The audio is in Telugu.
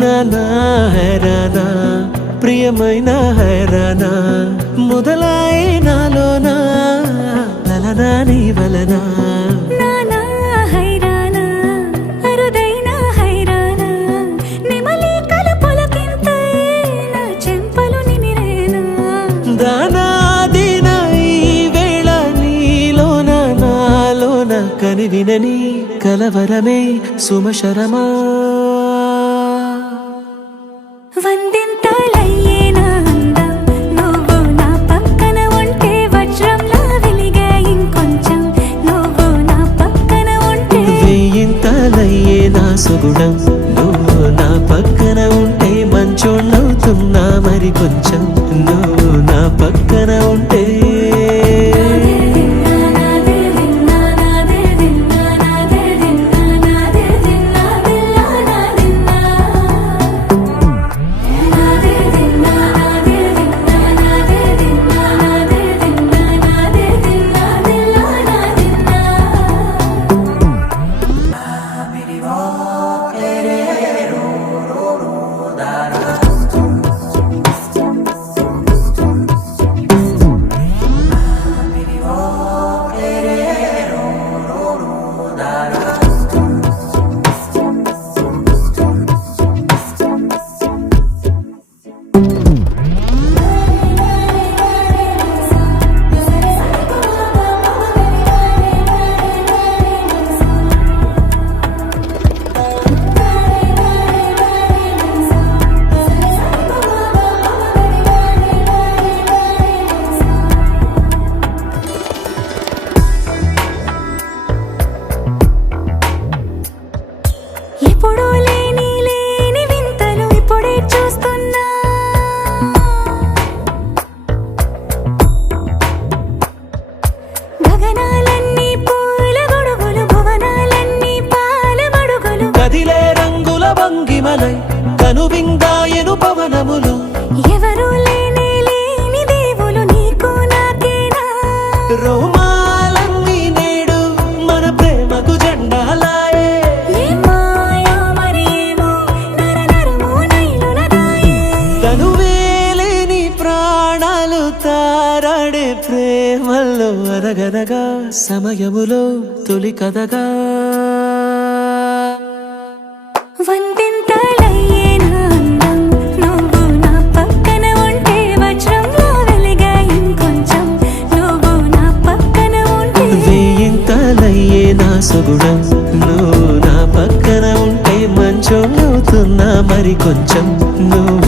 నానా హైరానా ప్రియమైన హైరానా మొదలాయి నాలోనా లలనా నీ వలనా నానా హైరానా అరుదైన హైరానా నెమలి కలుపులకింతై నా చెంపలు నిమిరేనా దానాదిన ఈ వేళ నీలోన నాలోన కనివినని కలవరమే సుమశరమా వందింతలయ్యేనా అందం నువ్వు నా పక్కన ఉంటే వజ్రంలా వెలిగే ఇంకొంచెం నువ్వు నా పక్కన ఉంటే వెయ్యింతలయ్యే నా సుగుణం నువ్వు నా పక్కన ఉంటే మంచోళ్ళవుతున్నా మరి కొంచెం నువ్వు నా పక్కన ఉంటే ఎప్పుడూ లేని వింతలు ఇప్పుడే చూస్తున్నా గగనాలన్నీ పూల గొడుగులు భువనాలన్నీ పాల మడుగులు కదిలే రంగుల భంగిమలై కనువిందాయను పవనములు ఎవరూ లేని దేవులు నీకు నాకేనా రోమాలన్నీ నేడు మన ప్రేమకు జెండాలాయే ఏమాయో మరేమో నరనరమో నైలునదాయే తనువేలేని ప్రాణాలు తారాడే ప్రేమల్లో అనగనగా సమయములో తొలి కథగా వందింతలయ్యేనా అందం నువ్వు నా పక్కన ఉంటే వజ్రంలా వెలిగే ఇంకొంచెం నువ్వు నా పక్కన ఉంటే వెయ్యింతలయ్యే నా సుగుణం నువ్వు నా పక్కన ఉంటే మంచోళ్ళవుతున్నా మరి కొంచెం నువ్వు